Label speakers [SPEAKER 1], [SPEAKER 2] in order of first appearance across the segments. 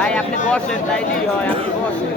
[SPEAKER 1] ভাই আপনি বসেন তাইলেই হয় আপনি বসেন।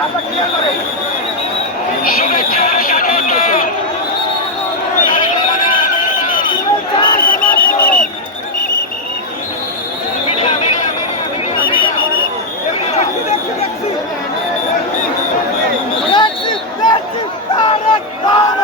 [SPEAKER 2] স্বাগত
[SPEAKER 3] Tarak! Tarak!